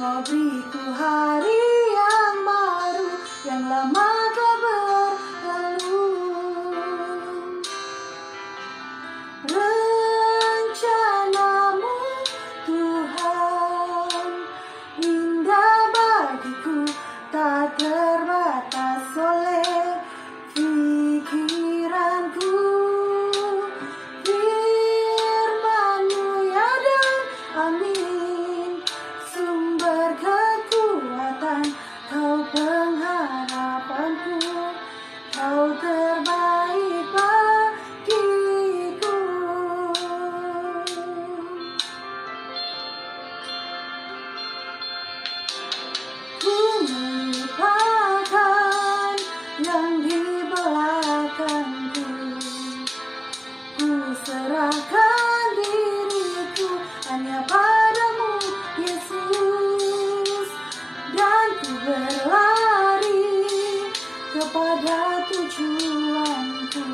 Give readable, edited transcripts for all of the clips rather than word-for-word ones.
Kau beriku hari yang baru, yang lama telah berlalu. Rencanamu Tuhan indah bagiku, tak terbatas oleh pikiranku. Firman-Mu ya dan amin, sumber kekuatan, Kau pengharapanku, Kau terbaik bagiku. Ku melupakan yang di belakangku, ku serahkan diriku hanya padamu Yesus, dan ku berlari kepada tujuanku.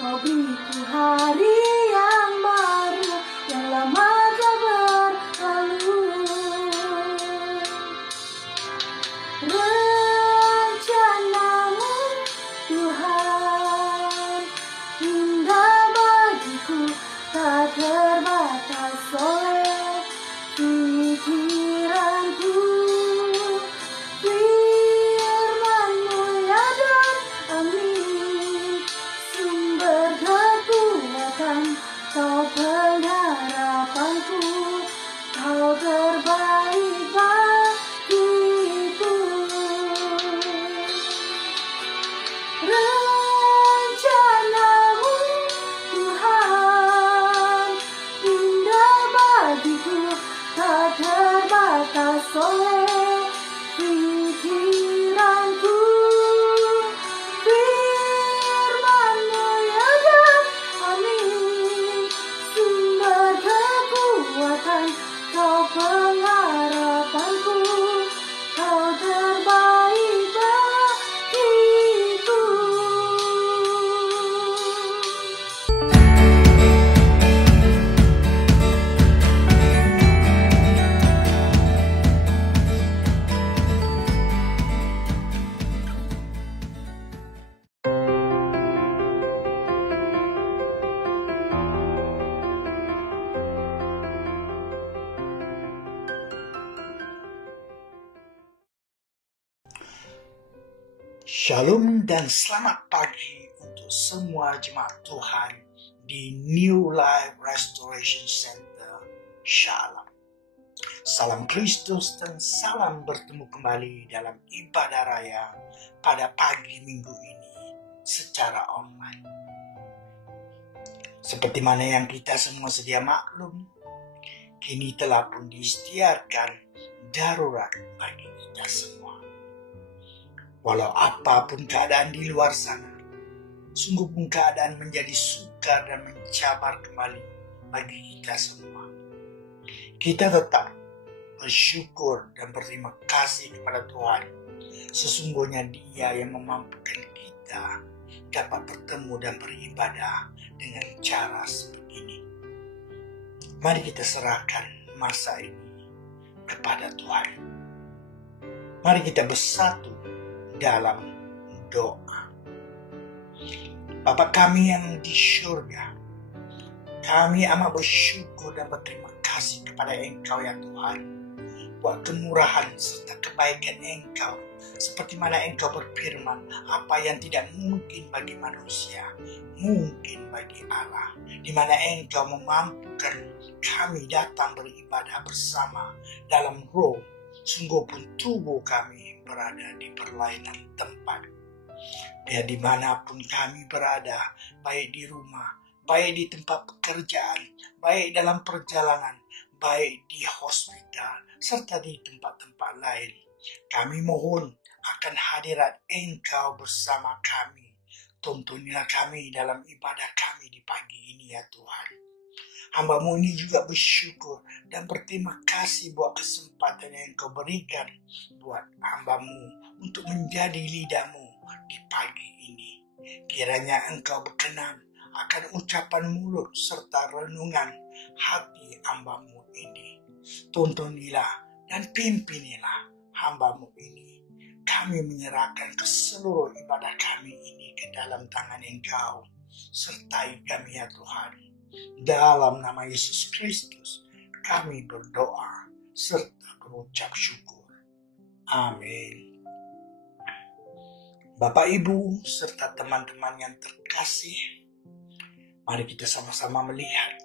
Kau beriku hari yang baru, yang lama telah berlalu. Rencana-Mu Tuhan indah bagiku, tak terbatas oleh pikiranku. Firman-Mu ya dan amin, sumber kekuatan, Kau pengharapanku, Kau terbaik bagiku. Rencana-Mu Tuhan indah bagiku, tak terbatas oleh pikiranku. Firman-Mu ya dan amin, sumber kekuatan, Kau pengharapanku, Kau terbaik bagiku. Shalom dan selamat pagi untuk semua jemaat Tuhan di New Life Restoration Center Shalom. Salam Kristus dan salam bertemu kembali dalam ibadah raya pada pagi minggu ini secara online. Seperti mana yang kita semua sedia maklum, kini telah pun diisytiharkan darurat bagi kita semua. Walau apapun keadaan di luar sana, sungguh pun keadaan menjadi sukar dan mencabar kembali bagi kita semua. Kita tetap bersyukur dan berterima kasih kepada Tuhan. Sesungguhnya Dia yang memampukan kita dapat bertemu dan beribadah dengan cara seperti ini. Mari kita serahkan masa ini kepada Tuhan. Mari kita bersatu dalam doa. Bapa kami yang di surga, kami amat bersyukur dan berterima kasih kepada Engkau ya Tuhan, buat kemurahan serta kebaikan Engkau, seperti mana Engkau berfirman, apa yang tidak mungkin bagi manusia, mungkin bagi Allah, di mana Engkau memampukan kami datang beribadah bersama dalam roh. Sungguh pun tubuh kami berada di berlainan tempat. Biar dimanapun kami berada, baik di rumah, baik di tempat pekerjaan, baik dalam perjalanan, baik di hospital, serta di tempat-tempat lain, kami mohon akan hadirat Engkau bersama kami. Tuntunilah kami dalam ibadah kami di pagi ini ya Tuhan. Hamba-Mu ini juga bersyukur dan berterima kasih buat kesempatan yang Engkau berikan buat hamba-Mu untuk menjadi lidah-Mu di pagi ini. Kiranya Engkau berkenan akan ucapan mulut serta renungan hati hamba-Mu ini. Tuntunilah dan pimpinilah hamba-Mu ini. Kami menyerahkan ke seluruh ibadah kami ini ke dalam tangan Engkau. Sertai kami ya Tuhan. Dalam nama Yesus Kristus kami berdoa serta berucap syukur. Amin. Bapak Ibu serta teman-teman yang terkasih, mari kita sama-sama melihat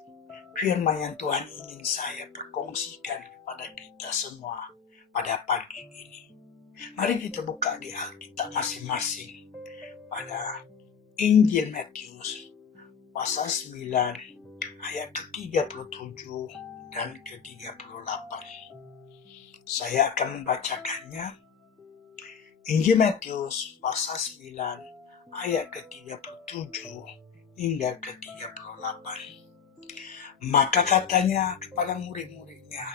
firman yang Tuhan ingin saya perkongsikan kepada kita semua pada pagi ini. Mari kita buka di Alkitab masing-masing pada Injil Matius pasal 9 ayat ke-37 dan ke-38. Saya akan membacakannya. Injil Matius pasal 9 ayat ke-37 hingga ke-38. Maka katanya kepada murid-muridnya,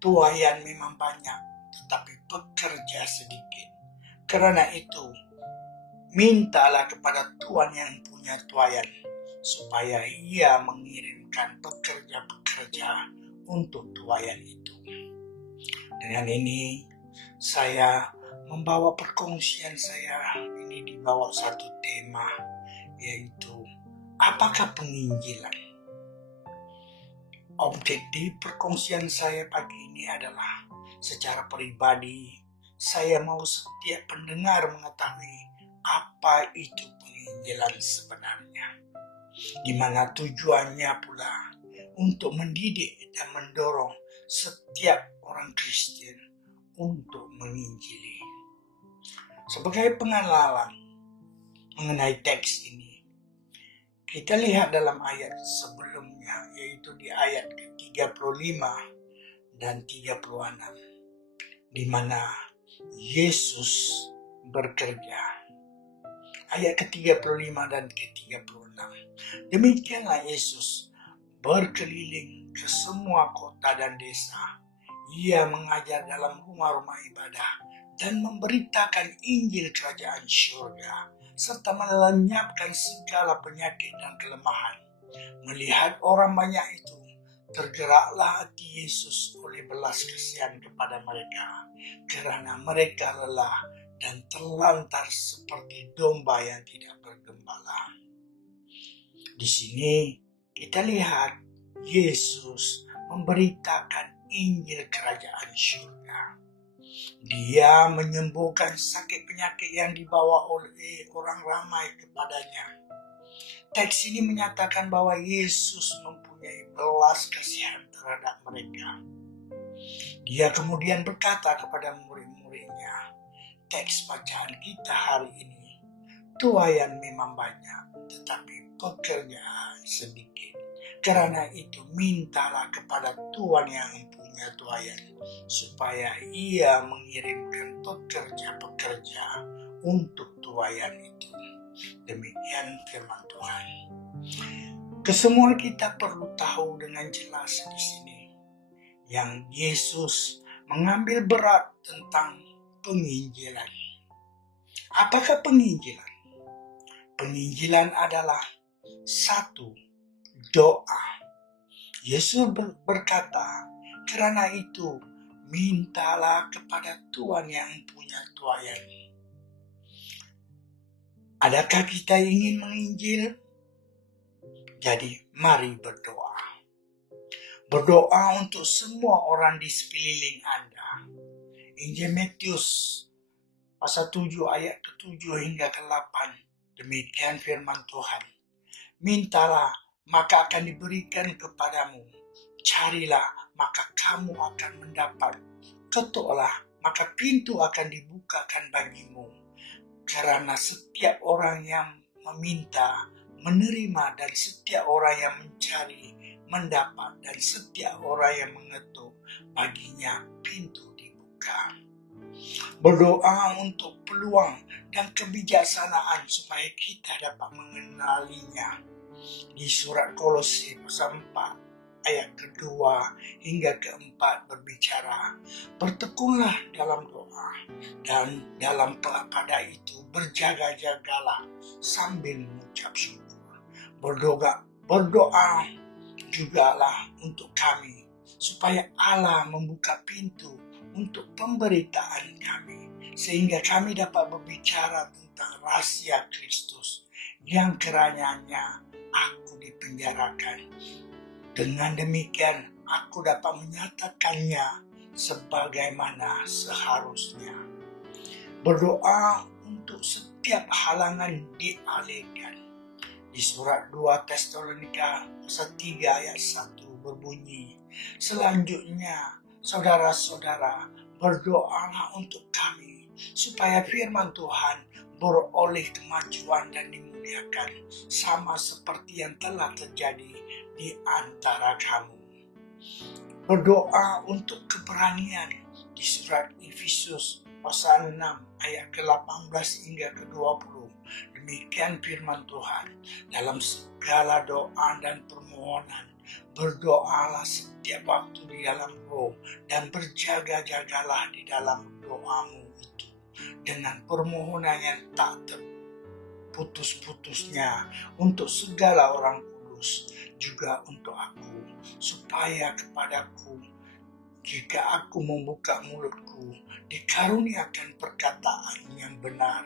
tuaian memang banyak, tetapi pekerja sedikit. Karena itu, mintalah kepada Tuhan yang punya tuaian, supaya Ia mengirimkan pekerja-pekerja untuk tuaian itu. Dengan ini, saya membawa perkongsian saya ini di bawah satu tema, yaitu apakah penginjilan? Objektif perkongsian saya pagi ini adalah secara pribadi, saya mau setiap pendengar mengetahui apa itu penginjilan sebenarnya, di mana tujuannya pula untuk mendidik dan mendorong setiap orang Kristen untuk menginjili. Sebagai pengenalan mengenai teks ini, kita lihat dalam ayat sebelumnya, yaitu di ayat ke-35 dan 36, di mana Yesus bekerja. Ayat ke-35 dan ke-36. Demikianlah Yesus berkeliling ke semua kota dan desa. Ia mengajar dalam rumah-rumah ibadah dan memberitakan Injil Kerajaan Syurga, serta melenyapkan segala penyakit dan kelemahan. Melihat orang banyak itu, tergeraklah hati Yesus oleh belas kasihan kepada mereka, karena mereka lelah dan terlantar seperti domba yang tidak bergembala. Di sini kita lihat Yesus memberitakan Injil Kerajaan Syurga. Dia menyembuhkan sakit penyakit yang dibawa oleh orang ramai kepadanya. Teks ini menyatakan bahwa Yesus mempunyai belas kasihan terhadap mereka. Dia kemudian berkata kepada murid-muridnya, teks bacaan kita hari ini, tuaian memang banyak, tetapi pekerjaan sedikit. Karena itu mintalah kepada Tuhan yang punya tuaian, supaya Ia mengirimkan pekerja-pekerja untuk tuaian itu. Demikian firman Tuhan. Kesemua kita perlu tahu dengan jelas di sini yang Yesus mengambil berat tentang penginjilan. Apakah penginjilan? Penginjilan adalah satu, doa. Yesus berkata, karena itu mintalah kepada Tuhan yang punya tuaian. Adakah kita ingin menginjil? Jadi mari berdoa. Berdoa untuk semua orang di sekeliling Anda. Injil Matius pasal 7 ayat ke-7 hingga ke-8. Demikian firman Tuhan. Mintalah, maka akan diberikan kepadamu. Carilah, maka kamu akan mendapat. Ketuklah, maka pintu akan dibukakan bagimu. Karena setiap orang yang meminta, menerima, dan setiap orang yang mencari, mendapat, dan setiap orang yang mengetuk, baginya pintu dibuka. Berdoa untuk peluang dan kebijaksanaan supaya kita dapat mengenalinya. Di surat Kolose pasal 4 ayat kedua hingga keempat berbicara, bertekunlah dalam doa dan dalam pada itu berjaga-jagalah sambil mengucap syukur. Berdoa jugalah untuk kami supaya Allah membuka pintu untuk pemberitaan kami, sehingga kami dapat berbicara tentang rahasia Kristus yang kerananya aku dipenjarakan. Dengan demikian, aku dapat menyatakannya sebagaimana seharusnya. Berdoa untuk setiap halangan dialihkan. Di surat 2 Tesalonika pasal 3 ayat 1 berbunyi, selanjutnya saudara-saudara, berdoalah untuk kami supaya firman Tuhan beroleh kemajuan dan dimuliakan sama seperti yang telah terjadi di antara kamu. Berdoa untuk keberanian di surat Efesus pasal 6 ayat ke-18 hingga ke-20. Demikian firman Tuhan, dalam segala doa dan permohonan, berdoalah setiap waktu di dalam roh dan berjaga-jagalah di dalam doamu itu dengan permohonan yang tak terputus-putusnya untuk segala orang kudus, juga untuk aku, supaya kepadaku, jika aku membuka mulutku, dikaruniakan perkataan yang benar,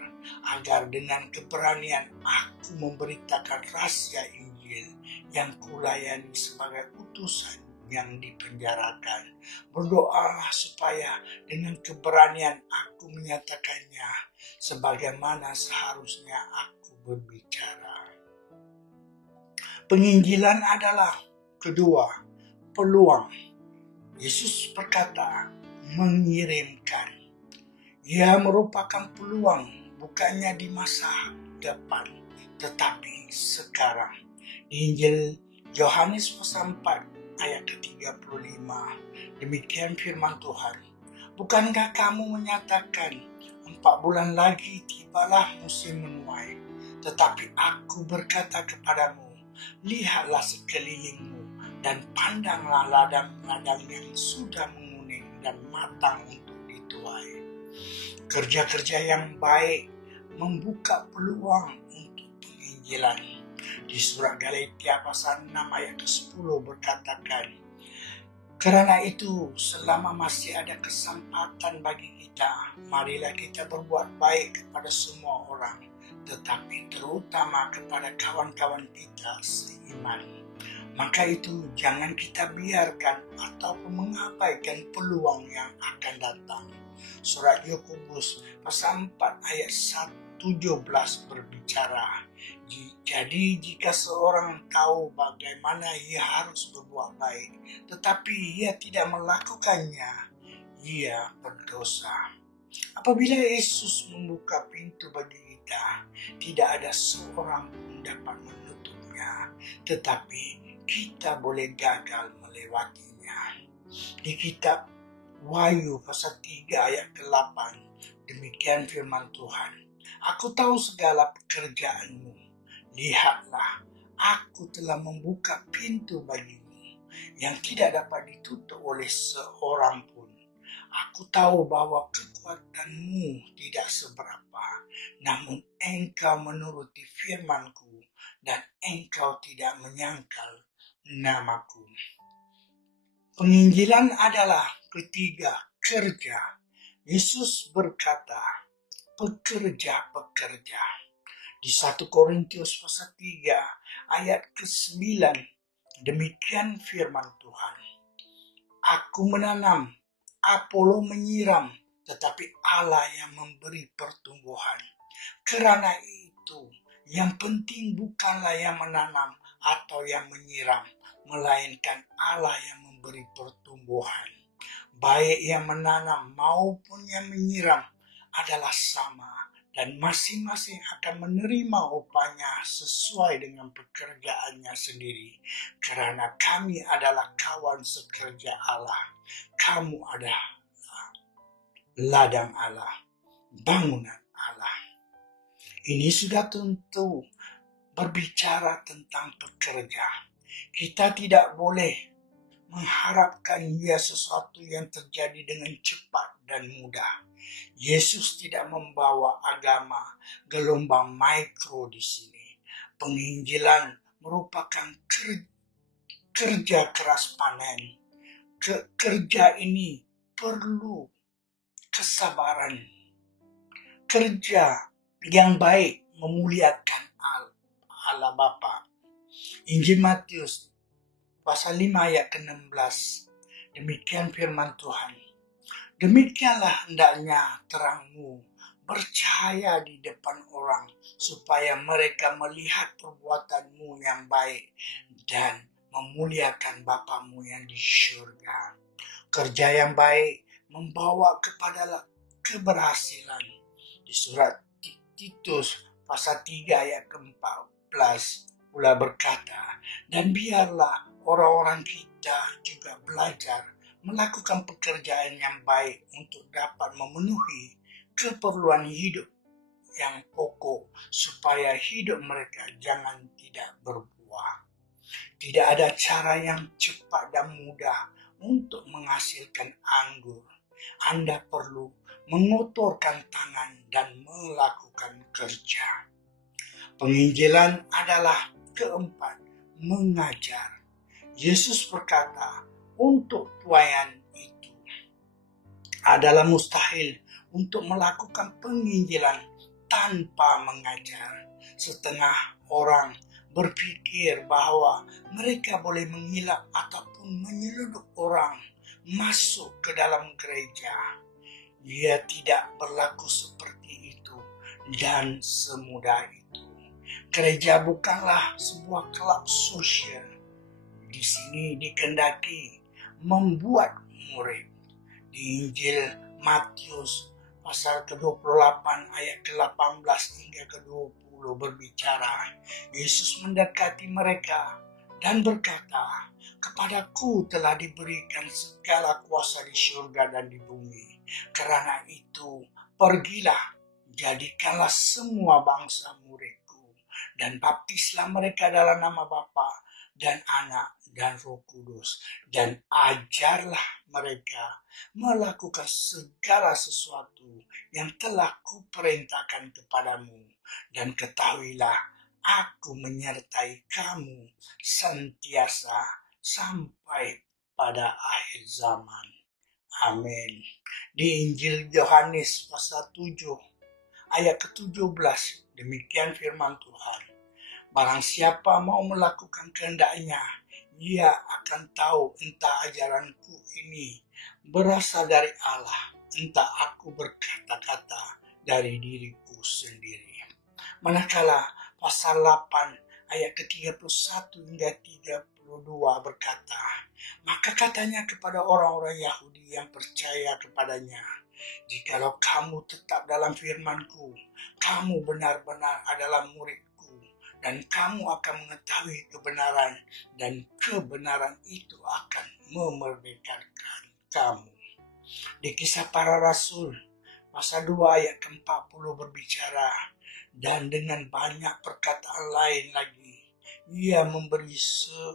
agar dengan keberanian aku memberitakan rahasia Injil yang kulayani sebagai utusan yang dipenjarakan. Berdoalah supaya dengan keberanian aku menyatakannya sebagaimana seharusnya aku berbicara. Penginjilan adalah kedua, peluang. Yesus berkata, mengirimkan. Ia merupakan peluang, bukannya di masa depan, tetapi sekarang. Di Injil Yohanes pasal 4 ayat ke-35, demikian firman Tuhan. Bukankah kamu menyatakan 4 bulan lagi tibalah musim menuai? Tetapi aku berkata kepadamu, lihatlah sekelilingmu dan pandanglah ladang-ladang yang sudah menguning dan matang untuk dituai. Kerja-kerja yang baik membuka peluang untuk penginjilan. Di surat Galatia pasal 6 ayat ke-10 berkatakan, karena itu selama masih ada kesempatan bagi kita, marilah kita berbuat baik kepada semua orang, tetapi terutama kepada kawan-kawan kita seiman. Maka itu jangan kita biarkan ataupun mengabaikan peluang yang akan datang. Surat Yakobus pasal 4 ayat 17 berbicara, jadi jika seorang tahu bagaimana ia harus berbuat baik, tetapi ia tidak melakukannya, ia berdosa. Apabila Yesus membuka pintu bagi kita, tidak ada seorang pun dapat menutupnya, tetapi kita boleh gagal melewatinya. Di kitab Wahyu pasal 3 ayat ke-8, demikian firman Tuhan. Aku tahu segala pekerjaanmu. Lihatlah, aku telah membuka pintu bagimu yang tidak dapat ditutup oleh seorang pun. Aku tahu bahwa kekuatanmu tidak seberapa, namun engkau menuruti firmanku dan engkau tidak menyangkal namaku. Penginjilan adalah ketiga, kerja. Yesus berkata, pekerja-pekerja. Di 1 Korintus pasal 3 ayat ke-9, demikian firman Tuhan. Aku menanam, Apollo menyiram, tetapi Allah yang memberi pertumbuhan. Karena itu, yang penting bukanlah yang menanam atau yang menyiram, melainkan Allah yang memberi pertumbuhan. Baik yang menanam maupun yang menyiram adalah sama, dan masing-masing akan menerima upahnya sesuai dengan pekerjaannya sendiri. Karena kami adalah kawan sekerja Allah. Kamu adalah ladang Allah, bangunan Allah. Ini sudah tentu berbicara tentang pekerja. Kita tidak boleh mengharapkan sesuatu yang terjadi dengan cepat dan mudah. Yesus tidak membawa agama gelombang mikro di sini. Penginjilan merupakan kerja keras panen. kerja ini perlu kesabaran. Kerja yang baik memuliakan Allah Bapa. Injil Matius pasal 5 ayat ke-16. Demikian firman Tuhan. Demikianlah hendaknya terangmu bercahaya di depan orang, supaya mereka melihat perbuatanmu yang baik dan memuliakan Bapamu yang di surga. Kerja yang baik membawa kepada keberhasilan. Di surat Titus pasal 3 ayat ke-14 pula berkata, dan biarlah orang-orang kita juga belajar melakukan pekerjaan yang baik untuk dapat memenuhi keperluan hidup yang pokok, supaya hidup mereka jangan tidak berbuah. Tidak ada cara yang cepat dan mudah untuk menghasilkan anggur. Anda perlu mengotorkan tangan dan melakukan kerja. Penginjilan adalah keempat, mengajar. Yesus berkata, untuk tuayan itu adalah mustahil untuk melakukan penginjilan tanpa mengajar. Setengah orang berpikir bahwa mereka boleh menghilap ataupun menyelundup orang masuk ke dalam gereja. Dia tidak berlaku seperti itu dan semudah itu. Gereja bukanlah sebuah klub sosial. Di sini dikehendaki membuat murid. Di Injil Matius pasal ke-28 ayat ke-18 hingga ke-20 berbicara, Yesus mendekati mereka dan berkata, kepadaku telah diberikan segala kuasa di surga dan di bumi. Karena itu, pergilah, jadikanlah semua bangsa muridku, dan baptislah mereka dalam nama Bapa dan Anak dan Roh Kudus, dan ajarlah mereka melakukan segala sesuatu yang telah kuperintahkan kepadamu, dan ketahuilah, aku menyertai kamu sentiasa sampai pada akhir zaman. Amin. Di Injil Yohanes pasal 7 ayat ke-17, demikian firman Tuhan. Barang siapa mau melakukan kehendaknya, ia akan tahu entah ajaranku ini berasal dari Allah, entah aku berkata-kata dari diriku sendiri. Manakala pasal 8 ayat ke-31 hingga 32 berkata, maka katanya kepada orang-orang Yahudi yang percaya kepadanya, jikalau kamu tetap dalam firman-Ku, kamu benar-benar adalah murid-Ku, dan kamu akan mengetahui kebenaran, dan kebenaran itu akan memerdekakan kamu. Di Kisah Para Rasul pasal 2 ayat ke-40 berbicara, dan dengan banyak perkataan lain lagi, ia memberi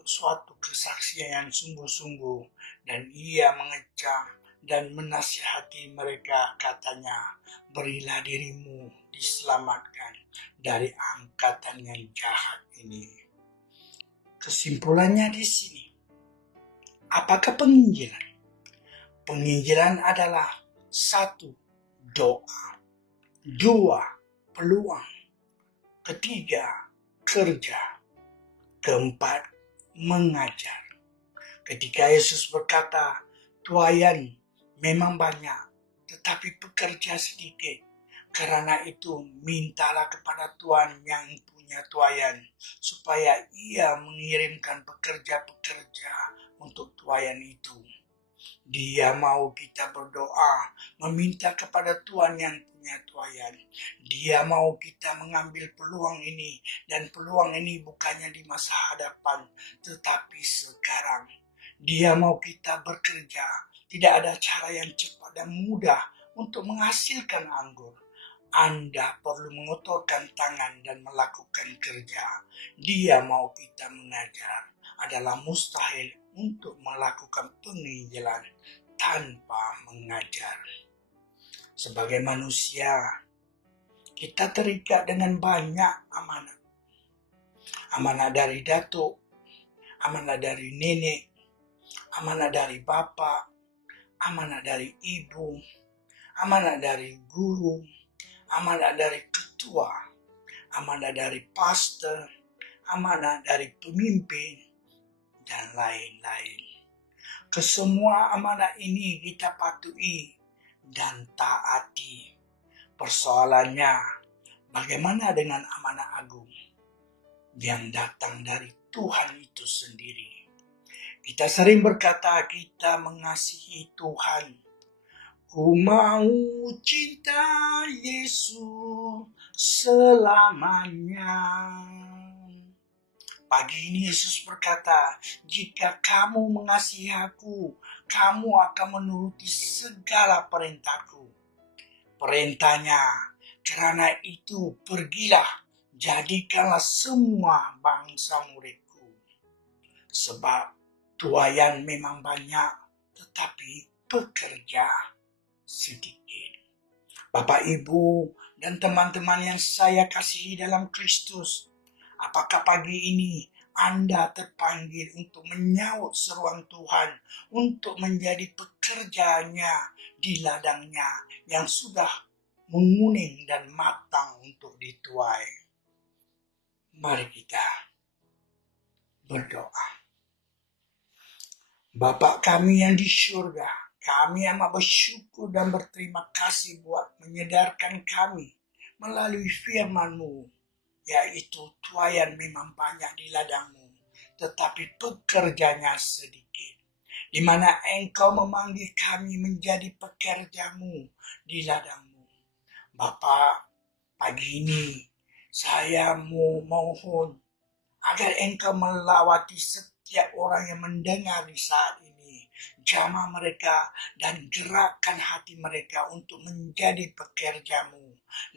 suatu kesaksian yang sungguh-sungguh, dan ia mengecam dan menasihati mereka, katanya, berilah dirimu diselamatkan dari angkatan yang jahat ini. Kesimpulannya di sini, apakah penginjilan? Penginjilan adalah 1. Doa, 2. Peluang, 3. Kerja, 4. Mengajar. Ketika Yesus berkata, tuayan memang banyak, tetapi pekerja sedikit. Karena itu, mintalah kepada Tuhan yang punya tuayan, supaya ia mengirimkan pekerja-pekerja untuk tuayan itu. Dia mau kita berdoa, meminta kepada Tuhan yang punya tuayan. Dia mau kita mengambil peluang ini, dan peluang ini bukannya di masa hadapan, tetapi sekarang. Dia mau kita bekerja. Tidak ada cara yang cepat dan mudah untuk menghasilkan anggur. Anda perlu mengotorkan tangan dan melakukan kerja. Dia mau kita mengajar. Adalah mustahil untuk melakukan penginjilan tanpa mengajar. Sebagai manusia, kita terikat dengan banyak amanat. Amanat dari datuk, amanat dari nenek, amanah dari bapak, amanah dari ibu, amanah dari guru, amanah dari ketua, amanah dari pastor, amanah dari pemimpin, dan lain-lain. Kesemua amanah ini kita patuhi dan taati. Persoalannya, bagaimana dengan amanah agung yang datang dari Tuhan itu sendiri? Kita sering berkata kita mengasihi Tuhan. Ku mau cinta Yesus selamanya. Pagi ini Yesus berkata, jika kamu mengasihi aku, kamu akan menuruti segala perintahku. Perintahnya, karena itu pergilah, jadikanlah semua bangsa muridku. Sebab tuayan memang banyak, tetapi pekerja sedikit. Bapak, Ibu, dan teman-teman yang saya kasihi dalam Kristus, apakah pagi ini Anda terpanggil untuk menyahut seruan Tuhan, untuk menjadi pekerjanya di ladangnya yang sudah menguning dan matang untuk dituai? Mari kita berdoa. Bapa kami yang di surga, kami amat bersyukur dan berterima kasih buat menyedarkan kami melalui firman-Mu, yaitu tuayan memang banyak di ladang-Mu, tetapi pekerjanya sedikit. Di mana Engkau memanggil kami menjadi pekerja-Mu di ladang-Mu. Bapa, pagi ini saya mohon agar Engkau melawati setiap orang yang mendengar di saat ini, jamah mereka dan gerakkan hati mereka untuk menjadi pekerja-Mu,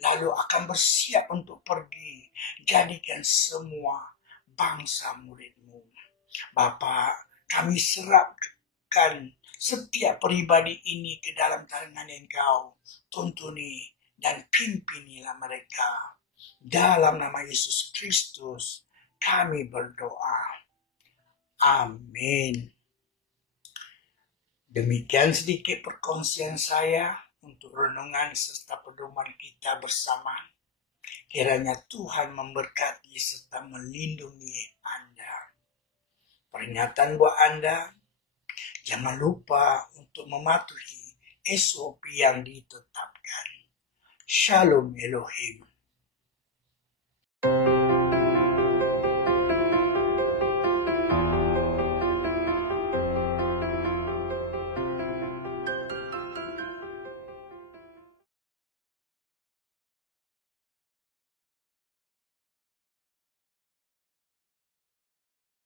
lalu akan bersiap untuk pergi, jadikan semua bangsa murid-Mu. Bapa, kami serahkan setiap pribadi ini ke dalam tangan Engkau, tuntuni dan pimpinilah mereka. Dalam nama Yesus Kristus, kami berdoa. Amin. Demikian sedikit perkongsian saya untuk renungan serta pedoman kita bersama. Kiranya Tuhan memberkati serta melindungi Anda. Peringatan buat Anda, jangan lupa untuk mematuhi SOP yang ditetapkan. Shalom Elohim.